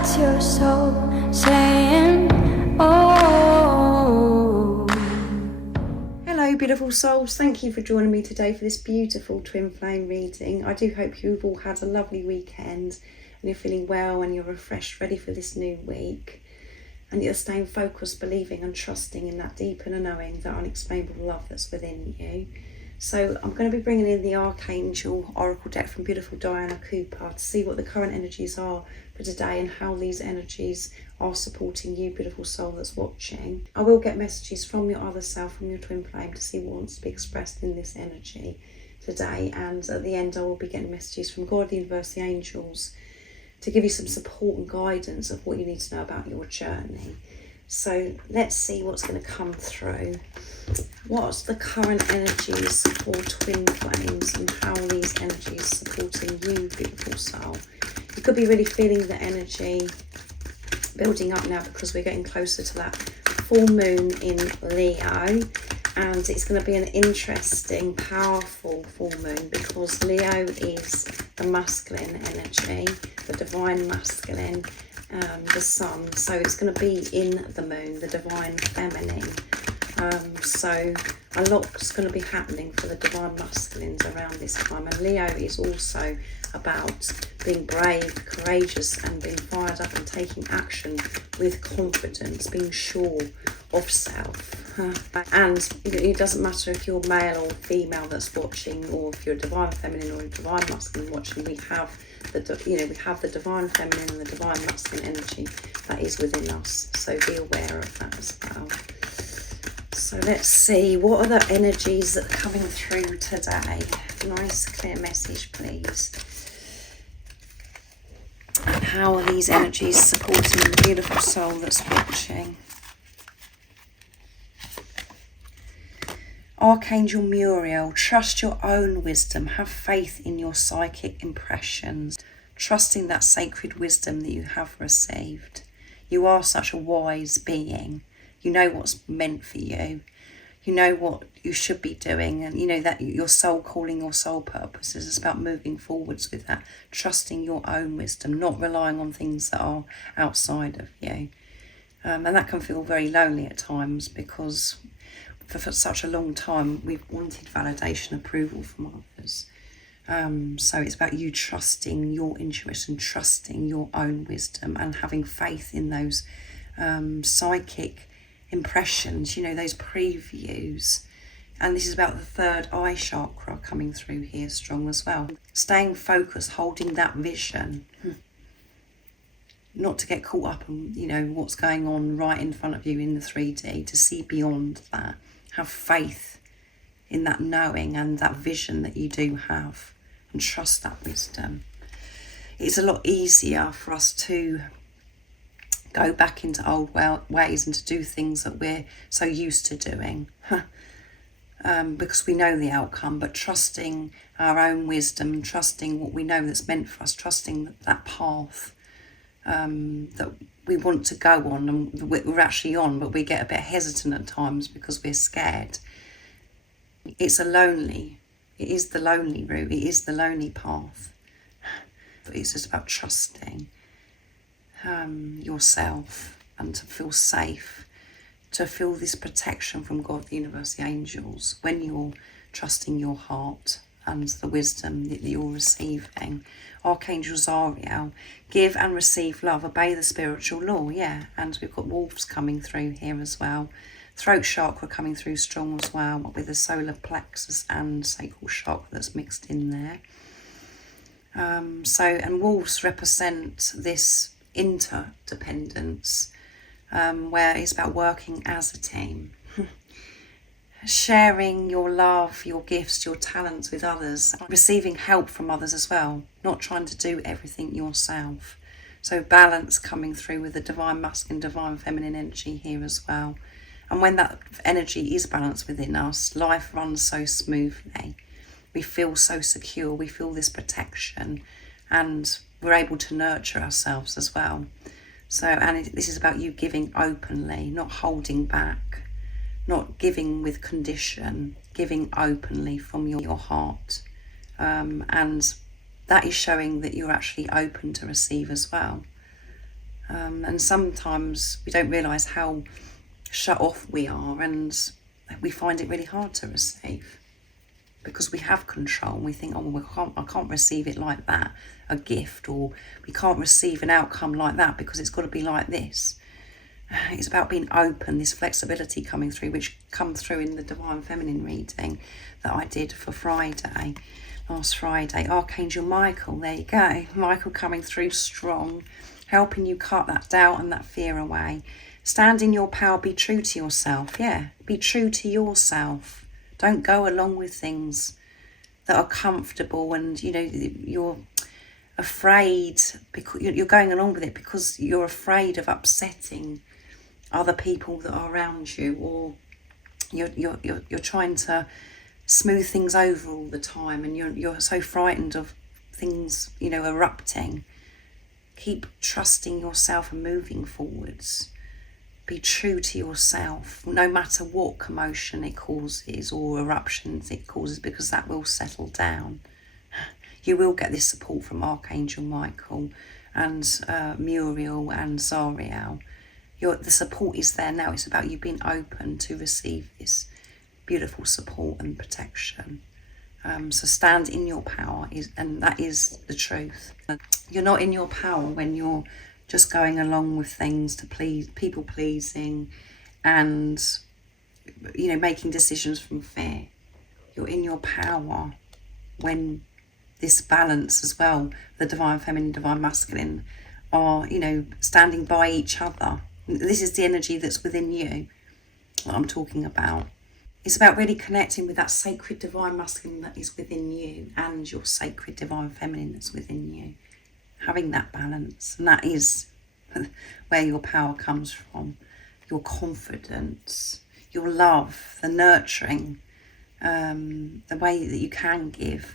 That's your soul saying, oh. Hello beautiful souls, thank you for joining me today for this beautiful twin flame reading. I do hope you've all had a lovely weekend and you're feeling well and you're refreshed, ready for this new week. And you're staying focused, believing and trusting in that deep inner knowing, that unexplainable love that's within you. So I'm going to be bringing in the Archangel Oracle deck from beautiful Diana Cooper to see what the current energies are for today and how these energies are supporting you, beautiful soul that's watching. I will get messages from your other self, from your twin flame, to see what wants to be expressed in this energy today. And at the end I will be getting messages from God, the universe, the angels, to give you some support and guidance of what you need to know about your journey. So let's see what's going to come through. What's the current energies for twin flames and how these energies supporting you, beautiful soul? You could be really feeling the energy building up now because we're getting closer to that full moon in Leo. And it's going to be an interesting, powerful full moon because Leo is the masculine energy, the divine masculine, the sun. So it's going to be in the moon, the divine feminine. So a lot's going to be happening for the divine masculines around this time. And Leo is also about being brave, courageous, and being fired up and taking action with confidence, being sure of self. And it doesn't matter if you're male or female that's watching, or if you're a divine feminine or a divine masculine watching. We have the divine feminine and the divine masculine energy that is within us. So be aware of that as well. So let's see, what are the energies that are coming through today? Nice clear message, please. And how are these energies supporting the beautiful soul that's watching? Archangel Muriel, trust your own wisdom. Have faith in your psychic impressions. Trusting that sacred wisdom that you have received. You are such a wise being. You know what's meant for you. You know what you should be doing. And you know that your soul calling, your soul purposes is about moving forwards with that. Trusting your own wisdom, not relying on things that are outside of you. And that can feel very lonely at times because for such a long time we've wanted validation, approval from others. So it's about you trusting your intuition, trusting your own wisdom and having faith in those psychic impressions, you know, those previews. And this is about the third eye chakra coming through here strong as well. Staying focused, holding that vision. Not to get caught up on, you know, what's going on right in front of you in the 3D, to see beyond that. Have faith in that knowing and that vision that you do have, and trust that wisdom. It's a lot easier for us to go back into old ways and to do things that we're so used to doing because we know the outcome. But trusting our own wisdom, trusting what we know that's meant for us, trusting that path that we want to go on and we're actually on, but we get a bit hesitant at times because we're scared. It is the lonely route, it is the lonely path. But it's just about trusting yourself and to feel safe, to feel this protection from God, the universe, the angels, when you're trusting your heart and the wisdom that you're receiving. Archangel Zariel, give and receive love, obey the spiritual law. Yeah, and we've got wolves coming through here as well. Throat chakra coming through strong as well, with the solar plexus and sacral chakra that's mixed in there. And wolves represent this interdependence, where it's about working as a team. Sharing your love, your gifts, your talents with others, receiving help from others as well, not trying to do everything yourself. So balance coming through with the divine masculine, divine feminine energy here as well. And when that energy is balanced within us, life runs so smoothly. We feel so secure, we feel this protection, and we're able to nurture ourselves as well. So, and this is about you giving openly, not holding back. Not giving with condition, giving openly from your heart. And that is showing that you're actually open to receive as well. And sometimes we don't realise how shut off we are, and we find it really hard to receive because we have control. We think, oh, well, I can't receive it like that, a gift, or we can't receive an outcome like that because it's got to be like this. It's about being open, this flexibility coming through, which come through in the Divine Feminine reading that I did for Friday, last Friday. Archangel Michael, there you go. Michael coming through strong, helping you cut that doubt and that fear away. Stand in your power, be true to yourself. Yeah, be true to yourself. Don't go along with things that are comfortable and, you know, you're afraid because you're going along with it because you're afraid of upsetting other people that are around you, or you're trying to smooth things over all the time, and you're so frightened of things, you know, erupting. Keep trusting yourself and moving forwards. Be true to yourself, no matter what commotion it causes or eruptions it causes, because that will settle down. You will get this support from Archangel Michael and Muriel and Zariel. The support is there now. It's about you being open to receive this beautiful support and protection. So stand in your power, and that is the truth. You're not in your power when you're just going along with things to please, people pleasing, and, you know, making decisions from fear. You're in your power when this balance as well, the Divine Feminine, Divine Masculine, are, you know, standing by each other. This is the energy that's within you that I'm talking about. It's about really connecting with that sacred Divine Masculine that is within you and your sacred Divine Feminine that's within you. Having that balance, and that is where your power comes from. Your confidence, your love, the nurturing, the way that you can give.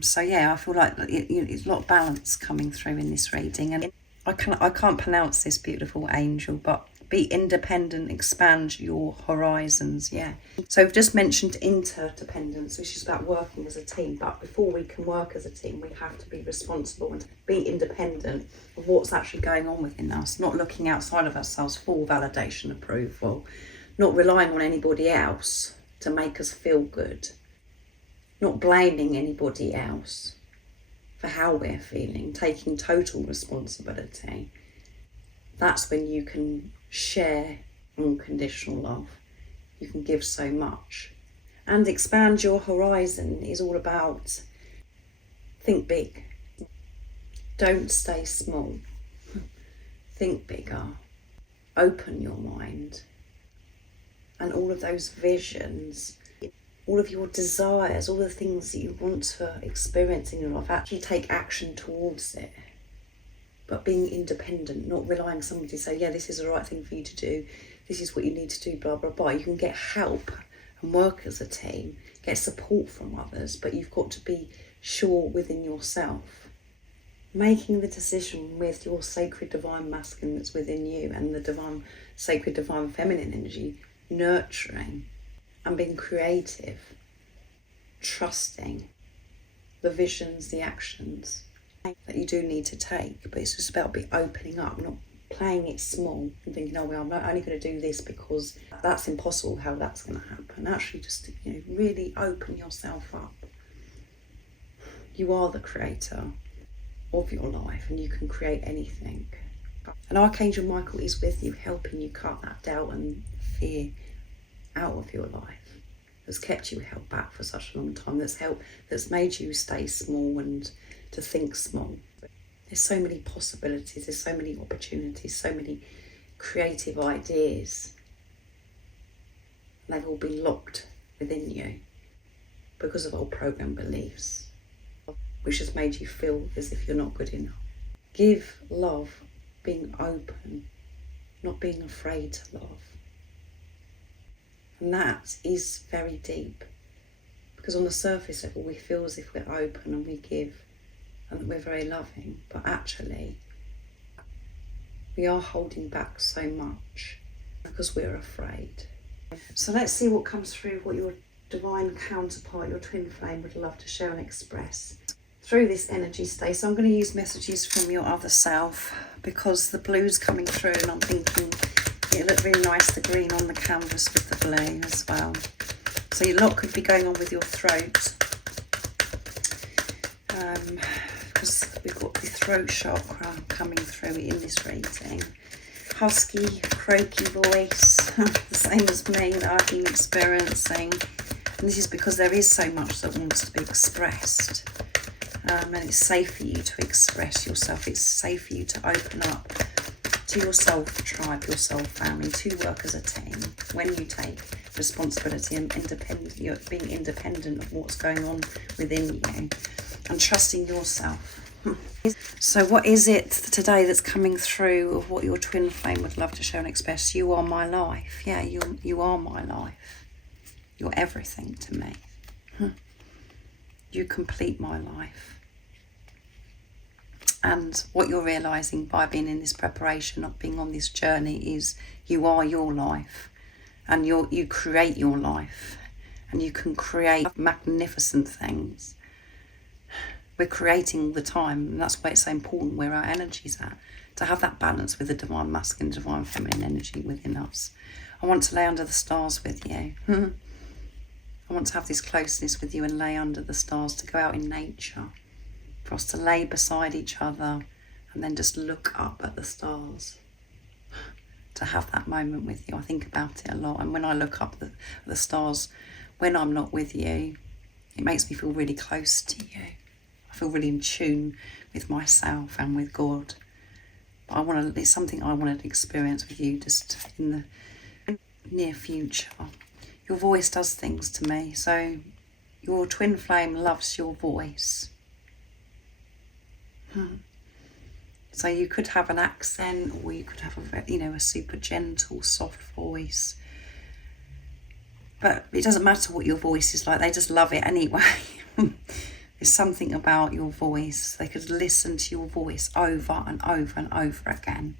So yeah, I feel like it's a lot of balance coming through in this reading, and I can't pronounce this beautiful angel, but be independent, expand your horizons. Yeah. So I've just mentioned interdependence, which is about working as a team. But before we can work as a team, we have to be responsible and be independent of what's actually going on within us, not looking outside of ourselves for validation, approval, not relying on anybody else to make us feel good, not blaming anybody else for how we're feeling, taking total responsibility. That's when you can share unconditional love. You can give so much. And expand your horizon is all about think big. Don't stay small. Think bigger. Open your mind. And all of those visions, all of your desires, all the things that you want to experience in your life, actually take action towards it. But being independent, not relying on somebody to say, yeah, this is the right thing for you to do, this is what you need to do, blah, blah, blah. You can get help and work as a team, get support from others, but you've got to be sure within yourself. Making the decision with your sacred Divine Masculine that's within you and the sacred Divine Feminine energy, nurturing and being creative, trusting the visions, the actions that you do need to take, but it's just about opening up, not playing it small and thinking, oh well, I'm not only going to do this because that's impossible, how that's going to happen. Actually just, you know, really open yourself up. You are the creator of your life and you can create anything. And Archangel Michael is with you, helping you cut that doubt and fear out of your life, that's kept you held back for such a long time, that's made you stay small and to think small. There's so many possibilities, there's so many opportunities, so many creative ideas. And they've all been locked within you because of old program beliefs, which has made you feel as if you're not good enough. Give love, being open, not being afraid to love. And that is very deep, because on the surface level we feel as if we're open and we give and that we're very loving, but actually we are holding back so much because we're afraid. So let's see what comes through, what your divine counterpart, your twin flame, would love to share and express through this energy state. So I'm going to use messages from your other self, because the blue's coming through, and I'm thinking it looked really nice, the green on the canvas with the blue as well. So a lot could be going on with your throat, because we've got the throat chakra coming through in this reading. Husky, croaky voice, the same as me that I've been experiencing. And this is because there is so much that wants to be expressed. And it's safe for you to express yourself. It's safe for you to open up to your soul tribe, your soul family, to work as a team when you take responsibility and being independent of what's going on within you and trusting yourself. So what is it today that's coming through of what your twin flame would love to share and express? You are my life. Yeah, you are my life. You're everything to me. You complete my life. And what you're realising by being in this preparation of being on this journey is you are your life, and you create your life, and you can create magnificent things. We're creating all the time, and that's why it's so important where our energy's at, to have that balance with the divine masculine, divine feminine energy within us. I want to lay under the stars with you. I want to have this closeness with you and lay under the stars, to go out in nature, for us to lay beside each other and then just look up at the stars, to have that moment with you. I think about it a lot, and when I look up at the stars, when I'm not with you, it makes me feel really close to you. I feel really in tune with myself and with God. But it's something I want to experience with you just in the near future. Your voice does things to me, so your twin flame loves your voice. So you could have an accent, or you could have a super gentle, soft voice. But it doesn't matter what your voice is like, they just love it anyway. There's something about your voice. They could listen to your voice over and over and over again.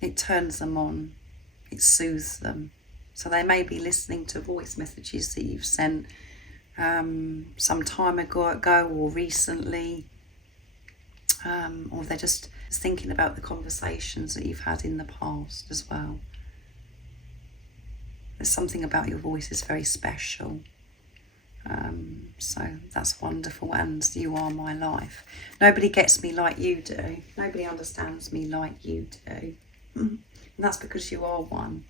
It turns them on. It soothes them. So they may be listening to voice messages that you've sent some time ago or recently. Or they're just thinking about the conversations that you've had in the past as well. There's something about your voice is very special. So that's wonderful, and you are my life. Nobody gets me like you do. Nobody understands me like you do. And that's because you are one.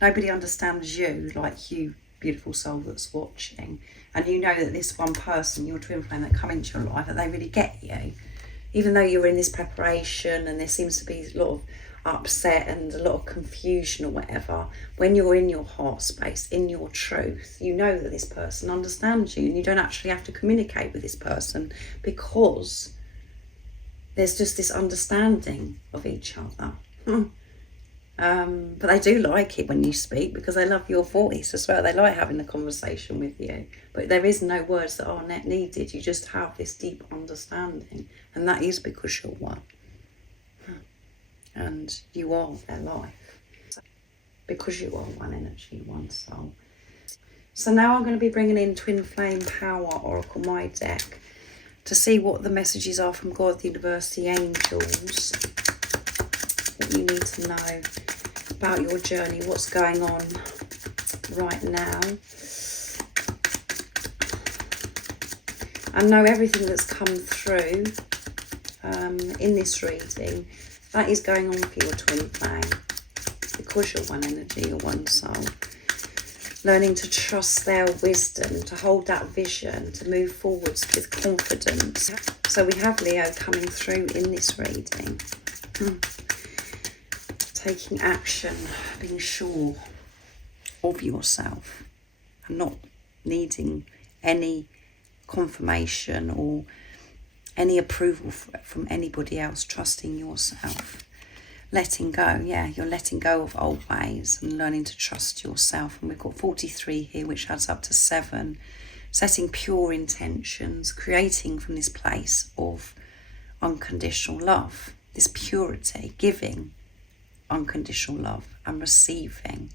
Nobody understands you like you, beautiful soul that's watching. And you know that this one person, your twin flame that come into your life, that they really get you. Even though you're in this preparation and there seems to be a lot of upset and a lot of confusion or whatever, when you're in your heart space, in your truth, you know that this person understands you, and you don't actually have to communicate with this person, because there's just this understanding of each other. But they do like it when you speak, because they love your voice as well. They like having a conversation with you. But there is no words that are needed. You just have this deep understanding. And that is because you're one. And you are their life. Because you are one energy, one soul. So now I'm going to be bringing in Twin Flame Power Oracle, my deck, to see what the messages are from God, the universe, the angels. What you need to know about your journey, what's going on right now. And know everything that's come through in this reading, that is going on for your twin flame, because you're one energy, you're one soul. Learning to trust their wisdom, to hold that vision, to move forwards with confidence. So we have Leo coming through in this reading. Taking action, being sure of yourself, and not needing any confirmation or any approval from anybody else, trusting yourself. Letting go, you're letting go of old ways and learning to trust yourself. And we've got 43 here, which adds up to 7. Setting pure intentions, creating from this place of unconditional love, this purity, giving unconditional love and receiving,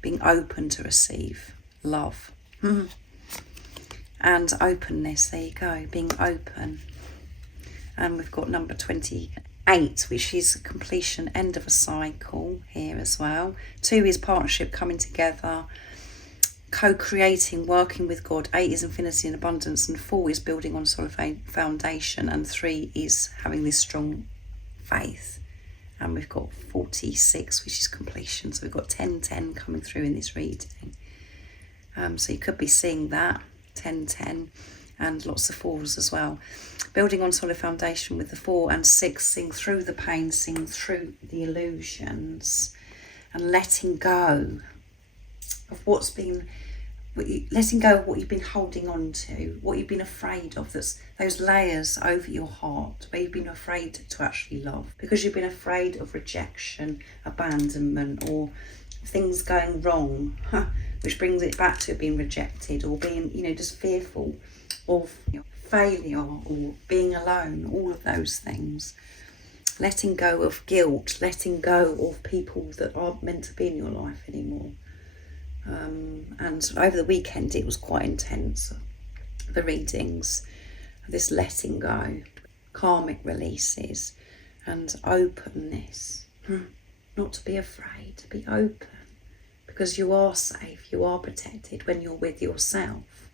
being open to receive love. and openness. There you go, being open. And we've got number 28, which is completion, end of a cycle here as well. 2 is partnership, coming together, co-creating, working with God. 8 is infinity and abundance, and 4 is building on solid foundation, and 3 is having this strong faith. And we've got 46, which is completion. So we've got 10-10 coming through in this reading. So you could be seeing that 10-10, and lots of 4s as well. Building on solid foundation with the 4 and 6, seeing through the pain, seeing through the illusions, and letting go of what's been, letting go of what you've been holding on to, what you've been afraid of, that's those layers over your heart where you've been afraid to actually love, because you've been afraid of rejection, abandonment, or things going wrong, which brings it back to being rejected, or being, just fearful of failure, or being alone, all of those things. Letting go of guilt, letting go of people that aren't meant to be in your life anymore. And over the weekend it was quite intense, the readings, this letting go, karmic releases, and openness. Not to be afraid, to be open, because you are safe, you are protected when you're with yourself.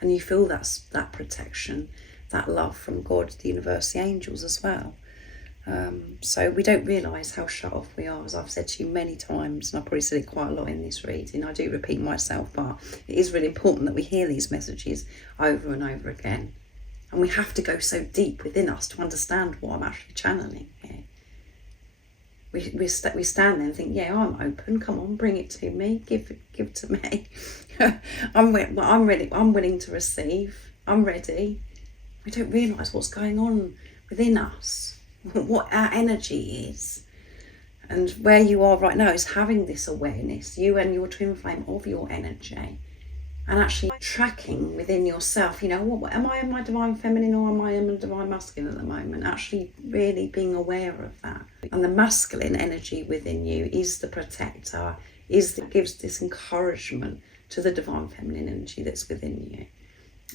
And you feel that protection, that love from God, the universe, the angels as well. So we don't realise how shut off we are, as I've said to you many times, and I've probably said it quite a lot in this reading. I do repeat myself, but it is really important that we hear these messages over and over again. And we have to go so deep within us to understand what I'm actually channeling here. We stand there and think, yeah, I'm open. Come on, bring it to me. Give it to me. I'm ready. I'm willing to receive. I'm ready. We don't realise what's going on within us, what our energy is. And where you are right now is having this awareness, you and your twin flame, of your energy, and actually tracking within yourself, what am I in my divine feminine, or am I in my divine masculine at the moment? Actually really being aware of that. And the masculine energy within you is the protector, gives this encouragement to the divine feminine energy that's within you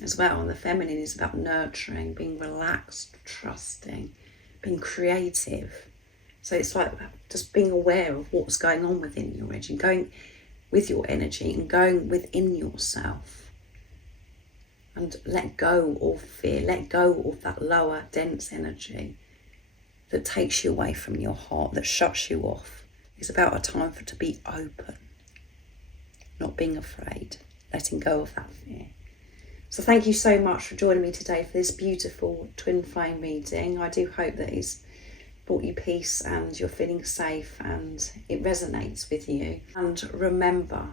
as well. And the feminine is about nurturing, being relaxed, trusting, being creative. So it's like just being aware of what's going on within your energy, going with your energy and going within yourself, and let go of fear, let go of that lower dense energy that takes you away from your heart, that shuts you off. It's about a time to be open, not being afraid, letting go of that fear. So thank you so much for joining me today for this beautiful twin flame reading. I do hope that it's brought you peace and you're feeling safe and it resonates with you. And remember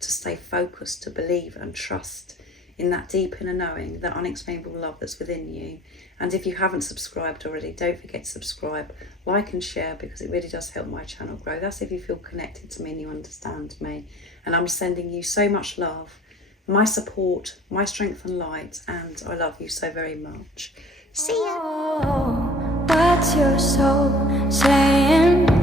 to stay focused, to believe and trust in that deep inner knowing, that unexplainable love that's within you. And if you haven't subscribed already, don't forget to subscribe, like and share, because it really does help my channel grow. That's if you feel connected to me and you understand me. And I'm sending you so much love, my support, my strength and light, and I love you so very much. See ya! Oh, what's your soul saying?